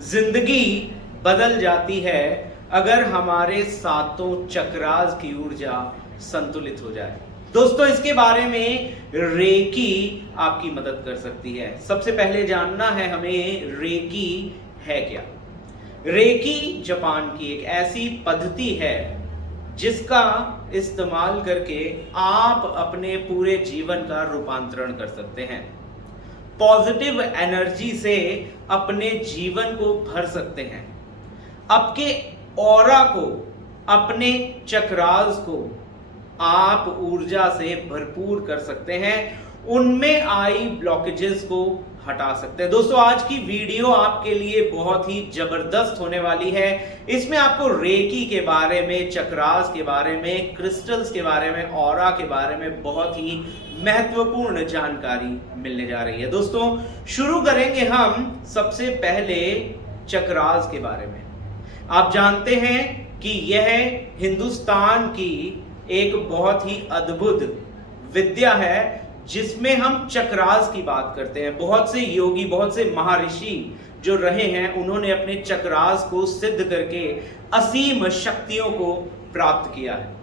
जिंदगी बदल जाती है अगर हमारे सातों चक्रास की ऊर्जा संतुलित हो जाए। दोस्तों, इसके बारे में रेकी आपकी मदद कर सकती है। सबसे पहले जानना है हमें रेकी है क्या। रेकी जापान की एक ऐसी पद्धति है जिसका इस्तेमाल करके आप अपने पूरे जीवन का रूपांतरण कर सकते हैं। पॉजिटिव एनर्जी से अपने जीवन को भर सकते हैं। आपके ऑरा को, अपने चक्रास को आप ऊर्जा से भरपूर कर सकते हैं। उनमें आई ब्लॉकेजेस को हटा सकते हैं। दोस्तों, आज की वीडियो आपके लिए बहुत ही जबरदस्त होने वाली है। इसमें आपको रेकी के बारे में, चक्रास के बारे में, क्रिस्टल्स के बारे में, ऑरा के बारे में बहुत ही महत्वपूर्ण जानकारी मिलने जा रही है। दोस्तों, शुरू करेंगे हम सबसे पहले चक्रास के बारे में। आप जानते हैं कि यह हिंदुस्तान की एक बहुत ही अद्भुत विद्या है जिसमें हम चक्रास की बात करते हैं। बहुत से योगी, बहुत से महर्षि जो रहे हैं, उन्होंने अपने चक्रास को सिद्ध करके असीम शक्तियों को प्राप्त किया है।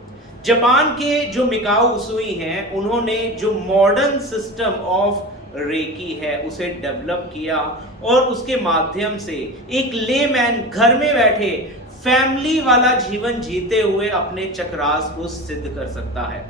जापान के जो मिकाओ उसुई हैं, उन्होंने जो मॉडर्न सिस्टम ऑफ रेकी है उसे डेवलप किया और उसके माध्यम से एक लेमैन घर में बैठे फैमिली वाला जीवन जीते हुए अपने चक्रास को सिद्ध कर सकता है।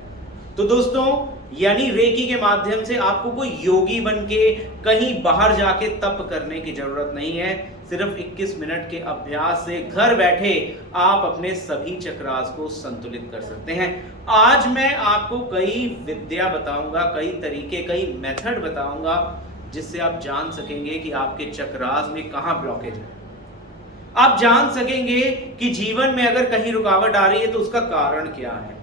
तो दोस्तों, यानी रेकी के माध्यम से आपको कोई योगी बन के कहीं बाहर जाके तप करने की जरूरत नहीं है। सिर्फ 21 मिनट के अभ्यास से घर बैठे आप अपने सभी चक्रास को संतुलित कर सकते हैं। आज मैं आपको कई विद्या बताऊंगा, कई तरीके, कई मेथड बताऊंगा जिससे आप जान सकेंगे कि आपके चक्रास में कहां ब्लॉकेज है। आप जान सकेंगे कि जीवन में अगर कहीं रुकावट आ रही है तो उसका कारण क्या है,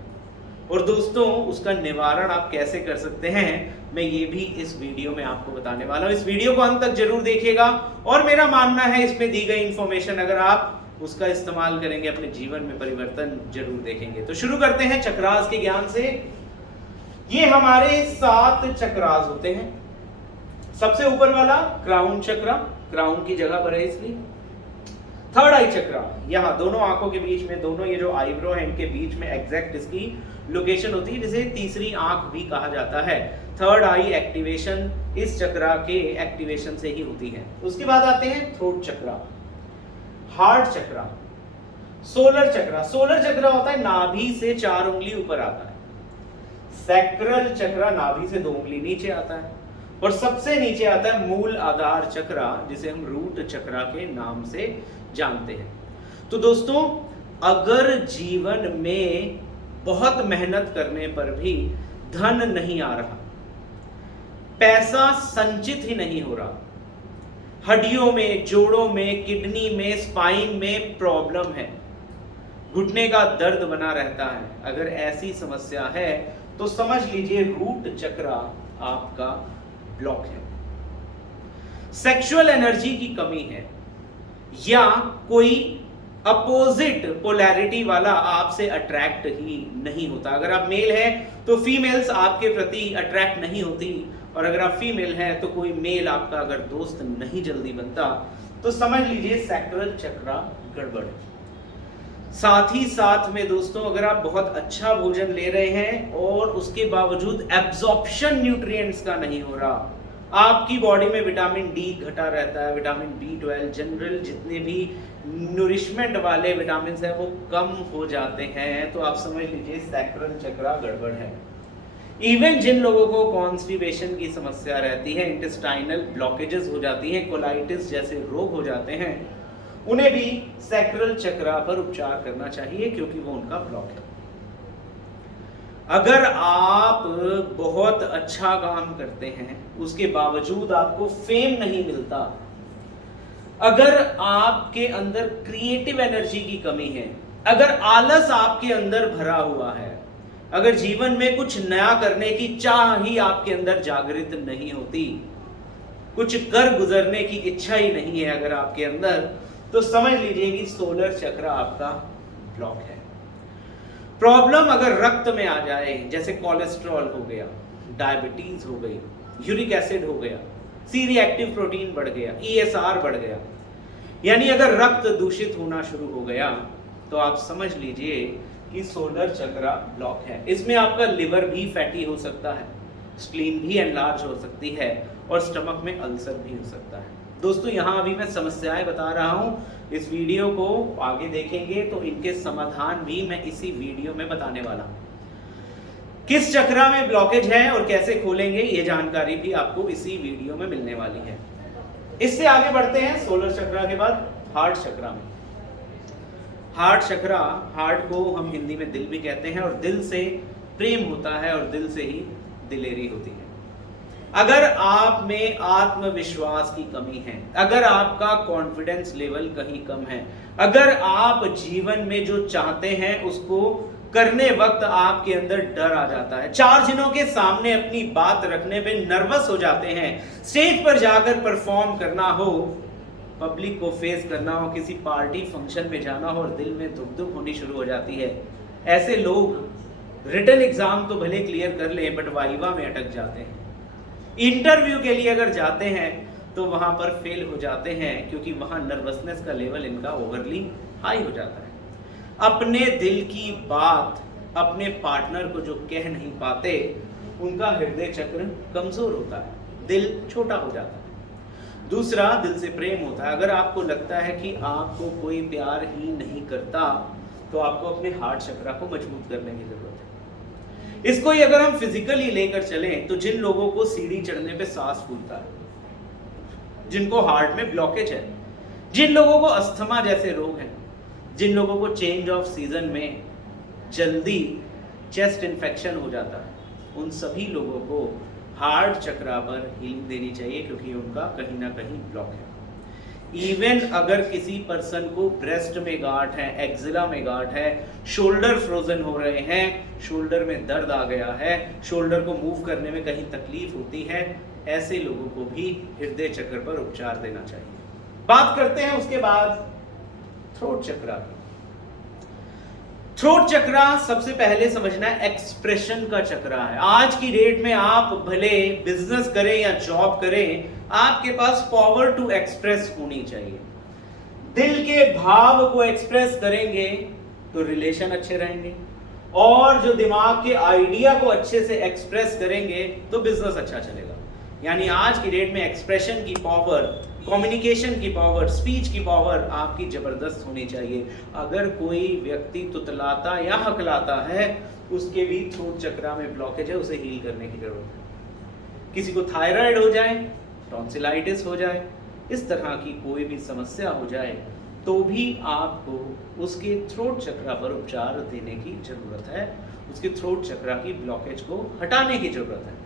और दोस्तों उसका निवारण आप कैसे कर सकते हैं, मैं ये भी इस वीडियो में आपको बताने वाला हूं। इस वीडियो को अंत तक जरूर देखिएगा और मेरा मानना है इसमें दी गई इंफॉर्मेशन अगर आप उसका इस्तेमाल करेंगे अपने जीवन में परिवर्तन जरूर देखेंगे। तो शुरू करते हैं चक्रास के ज्ञान से। ये हमारे 7 चक्रास होते हैं। सबसे ऊपर वाला क्राउन चक्रा, क्राउन की जगह पर है इसलिए। थर्ड आई चक्रा, यहाँ दोनों आंखों के बीच में, दोनों ये जो आईब्रो है इनके बीच में एग्जैक्ट इसकी लोकेशन होती है, जिसे तीसरी आंख भी कहा जाता है। थर्ड आई एक्टिवेशन इस चक्रा के एक्टिवेशन से ही होती है। उसके बाद आते हैं थ्रोट चक्रा, हार्ट चक्रा, सोलर चक्रा। सोलर चक्रा होता है नाभि से 4 उंगली ऊपर आता है। सैक्रल चक्रा नाभि से 2 उंगली नीचे आता है। और सबसे नीचे आता है मूल आधार चक्रा, जिसे हम रूट चक्रा के नाम से जानते हैं। तो दोस्तों, अगर जीवन में बहुत मेहनत करने पर भी धन नहीं आ रहा, पैसा संचित ही नहीं हो रहा, हड्डियों में, जोड़ों में, किडनी में, स्पाइन में प्रॉब्लम है, घुटने का दर्द बना रहता है, अगर ऐसी समस्या है तो समझ लीजिए रूट चक्रा आपका ब्लॉक है। सेक्सुअल एनर्जी की कमी है या कोई अपोजिट पोलैरिटी वाला आपसे अट्रैक्ट ही नहीं होता। अगर आप मेल हैं तो फीमेल्स आपके प्रति अट्रैक्ट नहीं होती, और अगर आप फीमेल हैं तो कोई मेल आपका अगर दोस्त नहीं जल्दी बनता, तो समझ लीजिए सैक्रल चक्रा गड़बड़ है। साथ ही साथ में दोस्तों, अगर आप बहुत अच्छा भोजन ले रहे हैं और उसके बावजूद एब्जॉर्प्शन न्यूट्रिएंट्स का नहीं हो रहा, आपकी बॉडी में विटामिन डी घटा रहता है, विटामिन B12, जनरल जितने भी नूरिशमेंट वाले विटामिन हैं वो कम हो जाते हैं, तो आप समझ लीजिए सैक्रल चक्रा गड़बड़ है। इवन जिन लोगों को कॉन्स्टिपेशन की समस्या रहती है, इंटेस्टाइनल ब्लॉकेजेस हो जाती हैं, कोलाइटिस जैसे रोग हो जाते हैं, उन्हें भी सैक्रल चक्रा पर उपचार करना चाहिए क्योंकि वो उनका ब्लॉक है। अगर आप बहुत अच्छा काम करते हैं उसके बावजूद आपको फेम नहीं मिलता, अगर आपके अंदर क्रिएटिव एनर्जी की कमी है, अगर आलस आपके अंदर भरा हुआ है, अगर जीवन में कुछ नया करने की चाह ही आपके अंदर जागृत नहीं होती, कुछ कर गुजरने की इच्छा ही नहीं है अगर आपके अंदर, तो समझ लीजिए कि सोलर चक्र आपका ब्लॉक है। प्रॉब्लम अगर रक्त में आ जाए, जैसे कोलेस्ट्रॉल हो गया, डायबिटीज हो गई, यूरिक एसिड हो गया, सी रिएक्टिव प्रोटीन बढ़ गया, ESR बढ़ गया, यानी अगर रक्त दूषित होना शुरू हो गया तो आप समझ लीजिए कि सोलर चक्र ब्लॉक है। इसमें आपका लिवर भी फैटी हो सकता है, स्प्लीन भी एनलार्ज हो सकती है और स्टमक में अल्सर भी हो सकता है। दोस्तों यहाँ अभी मैं समस्याएं बता रहा हूँ, इस वीडियो को आगे देखेंगे तो इनके समाधान भी मैं इसी वीडियो में बताने वाला हूँ। किस चक्र में ब्लॉकेज है और कैसे खोलेंगे ये जानकारी भी आपको इसी वीडियो में मिलने वाली है। इससे आगे बढ़ते हैं सोलर चक्र के बाद हार्ट चक्र में। हार्ट चक्र, हार्ट को हम हिंदी में दिल भी कहते हैं और दिल से प्रेम होता है और दिल से ही दिलेरी होती है। अगर आप में आत्मविश्वास की कमी है, अगर आपका कॉन्फिडेंस लेवल कहीं कम है, अगर आप जीवन में जो चाहते हैं उसको करने वक्त आपके अंदर डर आ जाता है, चार जनों के सामने अपनी बात रखने पे नर्वस हो जाते हैं, स्टेज पर जाकर परफॉर्म करना हो, पब्लिक को फेस करना हो, किसी पार्टी फंक्शन में जाना हो और दिल में धुक धुक होनी शुरू हो जाती है, ऐसे लोग रिटन एग्जाम तो भले क्लियर कर ले बट वाइवा में अटक जाते हैं। इंटरव्यू के लिए अगर जाते हैं तो वहां पर फेल हो जाते हैं क्योंकि वहां नर्वसनेस का लेवल इनका ओवरली हाई हो जाता है। अपने दिल की बात अपने पार्टनर को जो कह नहीं पाते, उनका हृदय चक्र कमजोर होता है, दिल छोटा हो जाता है। दूसरा, दिल से प्रेम होता है। अगर आपको लगता है कि आपको कोई प्यार ही नहीं करता तो आपको अपने हार्ट चक्र को मजबूत करने की जरूरत है। इसको ही अगर हम फिजिकली लेकर चलें तो जिन लोगों को सीढ़ी चढ़ने पे सांस फूलता है, जिनको हार्ट में ब्लॉकेज है, जिन लोगों को अस्थमा जैसे रोग हैं, जिन लोगों को चेंज ऑफ सीजन में जल्दी चेस्ट इन्फेक्शन हो जाता है, उन सभी लोगों को हार्ट चक्र पर हीलिंग देनी चाहिए क्योंकि उनका कहीं ना कहीं ब्लॉक है। इवन अगर किसी पर्सन को ब्रेस्ट में गांठ है, एक्जिला में गांठ है, शोल्डर फ्रोजन हो रहे हैं, शोल्डर में दर्द आ गया है, शोल्डर को मूव करने में कहीं तकलीफ होती है, ऐसे लोगों को भी हृदय चक्र पर उपचार देना चाहिए। बात करते हैं उसके बाद थ्रोट चक्र की। थ्रोट चक्र सबसे पहले समझना है एक्सप्रेशन का चक्र है। आज की डेट में आप भले बिजनेस करें या जॉब करें, आपके पास पावर टू एक्सप्रेस होनी चाहिए। दिल के भाव को एक्सप्रेस करेंगे तो रिलेशन अच्छे रहेंगे और जो दिमाग के आइडिया को अच्छे से एक्सप्रेस करेंगे तो बिजनेस अच्छा चलेगा। यानी आज की डेट में एक्सप्रेशन की पावर, कम्युनिकेशन की पावर, स्पीच की पावर आपकी जबरदस्त होनी चाहिए। अगर कोई व्यक्ति तुतलाता या हकलाता है, उसके भी थ्रोट चक्र में ब्लॉकेज है, उसे हील करने की जरूरत है। किसी को थायराइड हो जाए, टॉन्सिलाइटिस हो जाए, इस तरह की कोई भी समस्या हो जाए तो भी आपको उसके थ्रोट चक्र पर उपचार देने की जरूरत है, उसके थ्रोट चक्र की ब्लॉकेज को हटाने की जरूरत है।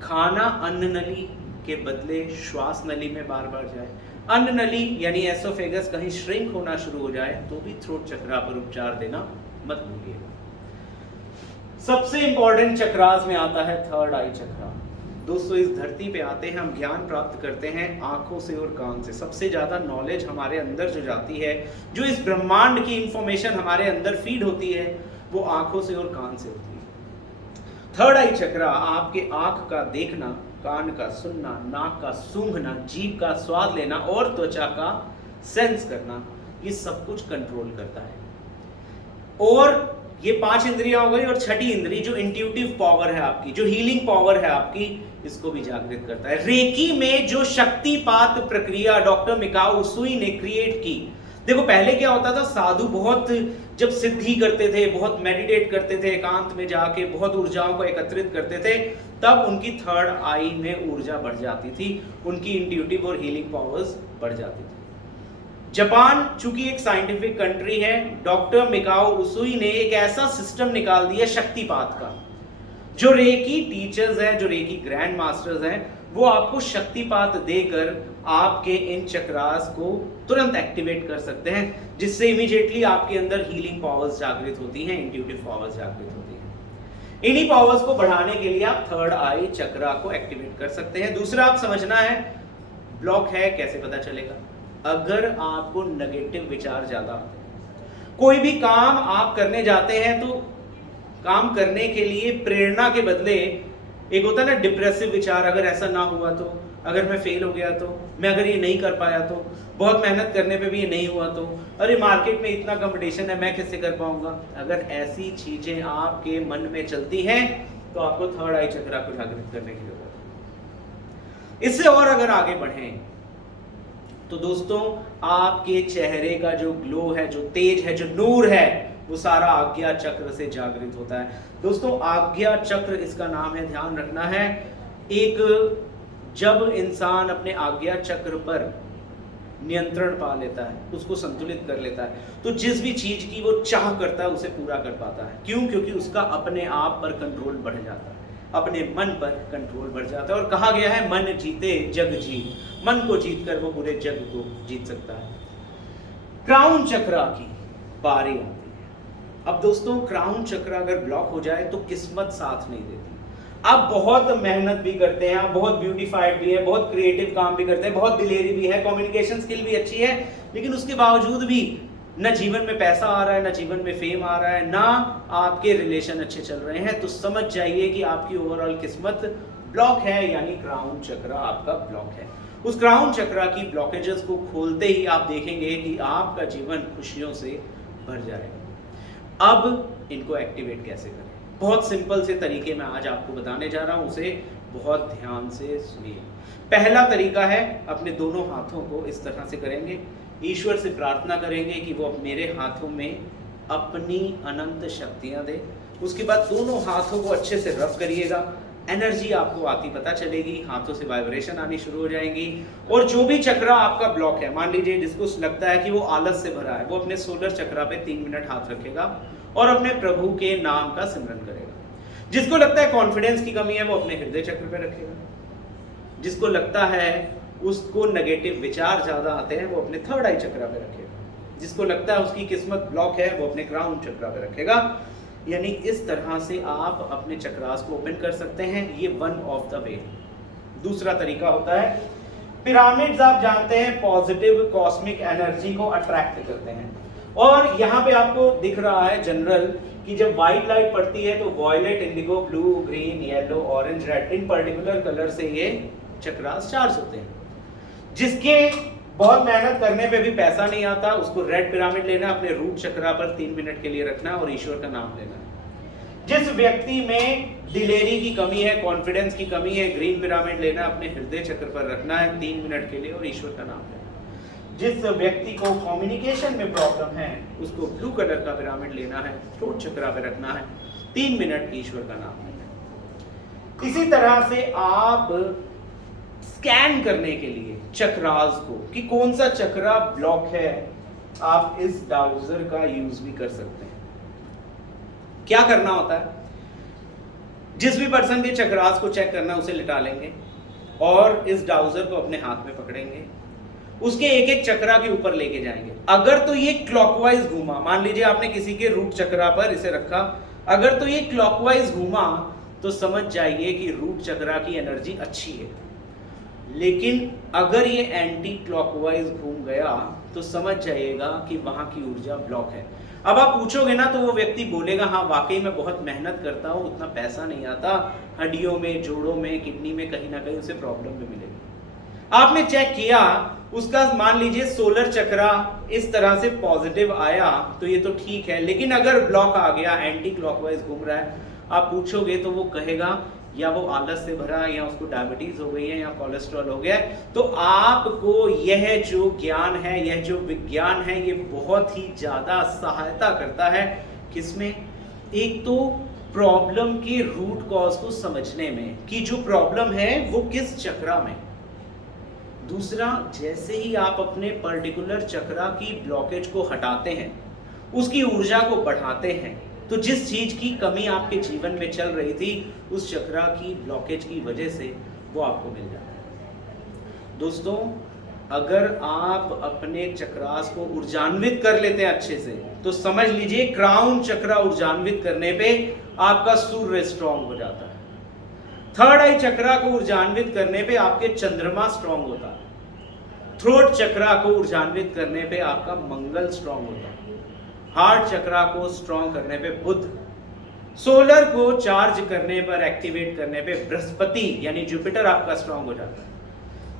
खाना अन्न नली के बदले श्वास नली में बार बार जाए, अन्न नली यानी एसोफेगस कहीं श्रिंक होना शुरू हो जाए तो भी थ्रोट चक्र पर उपचार देना मत भूलिएगा। सबसे इंपॉर्टेंट चक्रास में आता है थर्ड आई चक्र। दोस्तों, इस धरती पे आते हैं, हम ज्ञान प्राप्त करते हैं आंखों से और कान से। सबसे ज्यादा नॉलेज हमारे अंदर जो जाती है, जो इस ब्रह्मांड की इंफॉर्मेशन हमारे अंदर फीड होती है, वो आंखों से और कान से होती है। थर्ड आई चक्र आपके आंख का देखना, कान का सुनना, नाक का सूंघना, जीभ का स्वाद लेना और त्वचा का सेंस करना, ये सब कुछ कंट्रोल करता है। और ये 5 इंद्रियां हो गई और छठी इंद्री जो इंट्यूटिव पावर है आपकी, जो हीलिंग पावर है आपकी, इसको भी जागृत करता है। रेकी में जो शक्तिपात प्रक्रिया डॉक्टर मिकाओ उसुई ने क्रिएट की, देखो पहले क्या होता था, साधु बहुत जब सिद्धि करते थे, बहुत मेडिटेट करते थे, एकांत में जाके बहुत ऊर्जाओं को एकत्रित करते थे, तब उनकी थर्ड आई में ऊर्जा बढ़ जाती थी, उनकी इंट्यूटिव और हीलिंग पावर्स बढ़ जाती थी। जापान चूंकि एक साइंटिफिक कंट्री है, डॉक्टर मिकाओ उसुई ने एक ऐसा सिस्टम निकाल दिया शक्तिपात का, जो रेकी टीचर्स हैं, जो रेकी ग्रैंड मास्टर्स हैं, वो आपको शक्तिपात देकर आपके इन चक्रास को तुरंत एक्टिवेट कर सकते हैं, जिससे इमीडिएटली आपके अंदर हीलिंग पावर्स जागृत होती हैं, इंट्यूटिव पावर्स जागृत होती हैं। इन्हीं पावर्स को बढ़ाने के लिए आप थर्ड आई चक्रा को एक्टिवेट कर सकते हैं। दूसरा आप समझना है, ब्लॉक है कैसे पता चलेगा। अगर आपको नेगेटिव विचार ज्यादा आते हैं, कोई भी काम आप करने जाते हैं तो काम करने के लिए प्रेरणा के बदले एक होता है ना डिप्रेसिव विचार, अगर ऐसा ना हुआ तो, अगर मैं फेल हो गया तो, मैं अगर ये नहीं कर पाया तो, बहुत मेहनत करने पे भी ये नहीं हुआ तो, अरे मार्केट में इतना कंपटीशन है मैं कैसे कर पाऊंगा। अगर ऐसी चीजें आपके मन में चलती हैं तो आपको थर्ड आई चक्रा को जागृत करने की जरूरत है। इससे और अगर आगे बढ़ें तो दोस्तों आपके चेहरे का जो ग्लो है, जो तेज है, जो नूर है, वो सारा आज्ञा चक्र से जागृत होता है। दोस्तों आज्ञा चक्र इसका नाम है, ध्यान रखना है। एक जब इंसान अपने आज्ञा चक्र पर नियंत्रण पा लेता है, उसको संतुलित कर लेता है, तो जिस भी चीज की वो चाह करता है उसे पूरा कर पाता है। क्यों? क्योंकि उसका अपने आप पर कंट्रोल बढ़ जाता है, अपने मन पर कंट्रोल बढ़ जाता है। और कहा गया है मन जीते जग जीत, मन को जीत कर वो पूरे जग को जीत सकता है। क्राउन चक्र की बारी आती है। अब दोस्तों क्राउन चक्र अगर ब्लॉक हो जाए तो किस्मत साथ नहीं देती। आप बहुत मेहनत भी करते हैं, आप बहुत ब्यूटीफाइड भी है, बहुत क्रिएटिव काम भी करते हैं, बहुत दिलेरी भी है, कम्युनिकेशन स्किल भी अच्छी है, लेकिन उसके बावजूद भी न जीवन में पैसा आ रहा है, न जीवन में फेम आ रहा है, ना आपके रिलेशन अच्छे चल रहे हैं, तो समझ जाइए कि आपकी ओवरऑल किस्मत ब्लॉक है, यानी क्राउन चक्र आपका ब्लॉक है। उस क्राउन चक्र की ब्लॉकेजेस को खोलते ही आप देखेंगे कि आपका जीवन खुशियों से भर जाएगा। अब इनको एक्टिवेट कैसे करें? बहुत सिंपल से तरीके मैं आज आपको बताने जा रहा हूं, उसे बहुत ध्यान से सुनिए। पहला तरीका है, अपने दोनों हाथों को इस तरह से करेंगे, ईश्वर से प्रार्थना करेंगे कि वो मेरे हाथों में अपनी अनंत शक्तियां दे। उसके बाद दोनों हाथों को अच्छे से रब करिएगा, एनर्जी आपको आती पता चलेगी, हाथों से वाइब्रेशन आनी शुरू हो जाएंगी। और जो भी चक्र आपका ब्लॉक है, मान लीजिए जिसको लगता है कि वो आलस से भरा है, वो अपने सोलर चक्र पे 3 मिनट हाथ रखेगा और अपने प्रभु के नाम का सिमरन करेगा। जिसको लगता है कॉन्फिडेंस की कमी है, वो अपने हृदय चक्र पे रखेगा। जिसको लगता है उसको नेगेटिव विचार ज्यादा आते हैं, वो अपने थर्ड आई चक्र पे रखेगा। जिसको लगता है उसकी किस्मत ब्लॉक है, वो अपने क्राउन चक्र पे रखेगा। यानी इस तरह से आप अपने चक्रास को ओपन कर सकते हैं, ये वन ऑफ द वे। दूसरा तरीका होता है पिरामिड्स। आप जानते हैं पॉजिटिव कॉस्मिक एनर्जी को अट्रैक्ट करते हैं, और यहाँ पे आपको दिख रहा है जनरल कि जब व्हाइट लाइट पड़ती है तो violet, indigo, blue, green, yellow, orange, red, in particular colour से ये चक्रास चार्ज होते हैं। जिसके बहुत मेहनत करने पे भी पैसा नहीं आता, उसको रेड पिरामिड लेना, अपने रूट चक्रा पर 3 मिनट के लिए रखना और ईश्वर का नाम लेना। जिस व्यक्ति में दिलेरी की कमी है, कॉन्फिडेंस की कमी है, ग्रीन पिरामिड लेना, अपने हृदय चक्र पर रखना है 3 मिनट के लिए और ईश्वर का नाम लेना। जिस व्यक्ति को कम्युनिकेशन में प्रॉब्लम है, उसको ब्लू कलर का पिरामिड लेना है, थ्रोट चक्रा पे रखना है, 3 मिनट ईश्वर का नाम लेना। इसी तरह से आप स्कैन करने के लिए चक्रास को कि कौन सा चक्रा ब्लॉक है, आप इस डाउजर का यूज भी कर सकते हैं। क्या करना होता है, जिस भी पर्सन के चक्रास को चेक करना उसे लिटा लेंगे और इस डाउजर को अपने हाथ में पकड़ेंगे, उसके एक एक चक्रा के ऊपर लेके जाएंगे। अगर तो ये क्लॉकवाइज घूमा, मान लीजिए आपने किसी के रूट चक्रा पर इसे रखा, अगर तो ये क्लॉकवाइज घूमा तो समझ जाइए कि रूट चक्रा की एनर्जी अच्छी है। लेकिन अगर ये एंटी क्लॉकवाइज घूम गया तो समझ जाइएगा कि वहां की ऊर्जा ब्लॉक है। अब आप पूछोगे ना तो वो व्यक्ति बोलेगा हाँ वाकई मैं बहुत मेहनत करता हूँ, उतना पैसा नहीं आता, हड्डियों में, जोड़ों में, किडनी में कहीं ना कहीं उसे प्रॉब्लम भी मिलेगी। आपने चेक किया, उसका मान लीजिए सोलर चक्रा इस तरह से पॉजिटिव आया तो ये तो ठीक है, लेकिन अगर ब्लॉक आ गया, एंटी क्लॉकवाइज घूम रहा है, आप पूछोगे तो वो कहेगा या वो आलस से भरा है, या उसको डायबिटीज हो गई है, या कोलेस्ट्रॉल हो गया है। तो आपको यह जो ज्ञान है, यह जो विज्ञान है, ये बहुत ही ज्यादा सहायता करता है। किसमें? एक तो प्रॉब्लम के रूट कॉज को समझने में कि जो प्रॉब्लम है वो किस चक्रा में। दूसरा, जैसे ही आप अपने पर्टिकुलर चक्रा की ब्लॉकेज को हटाते हैं, उसकी ऊर्जा को बढ़ाते हैं, तो जिस चीज की कमी आपके जीवन में चल रही थी उस चक्रा की ब्लॉकेज की वजह से वो आपको मिल जाता है। दोस्तों, अगर आप अपने चक्रास को ऊर्जान्वित कर लेते हैं अच्छे से, तो समझ लीजिए क्राउन चक्रा ऊर्जान्वित करने पे आपका सूर्य स्ट्रांग हो जाता है। थर्ड आई चक्रा को ऊर्जान्वित करने पे आपके चंद्रमा स्ट्रांग होता है। थ्रोट चक्रा को ऊर्जान्वित करने पे आपका मंगल स्ट्रांग होता है। हार्ट चक्रा को स्ट्रांग करने पे बुध, सोलर को चार्ज करने पर, एक्टिवेट करने पे बृहस्पति यानी जुपिटर आपका स्ट्रांग हो जाता है।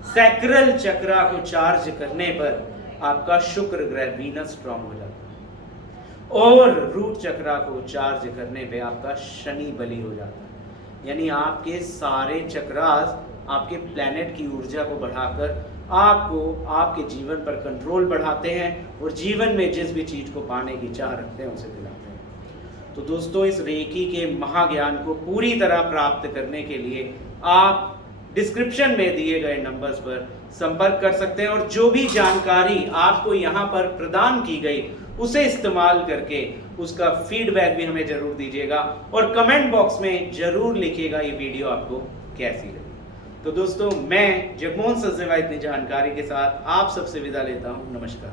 सैक्रल चक्रा को चार्ज करने पर आपका शुक्र ग्रह वीनस स्ट्रांग हो जाता है और रूट चक्रा को चार्ज करने पे आपका शनि बली हो जाता है। यानी आपके सारे चक्रास आपके प्लैनेट की ऊर्जा को बढ़ाकर आपको आपके जीवन पर कंट्रोल बढ़ाते हैं और जीवन में जिस भी चीज को पाने की चाह रखते हैं उसे दिलाते हैं। तो दोस्तों, इस रेकी के महाज्ञान को पूरी तरह प्राप्त करने के लिए आप डिस्क्रिप्शन में दिए गए नंबर्स पर संपर्क कर सकते हैं और जो भी जानकारी आपको यहाँ पर प्रदान की गई उसे इस्तेमाल करके उसका फीडबैक भी हमें जरूर दीजिएगा और कमेंट बॉक्स में जरूर लिखिएगा ये वीडियो आपको कैसी लगी। तो दोस्तों, मैं जगमोहन सचदेवा इतनी जानकारी के साथ आप सबसे विदा लेता हूँ। नमस्कार।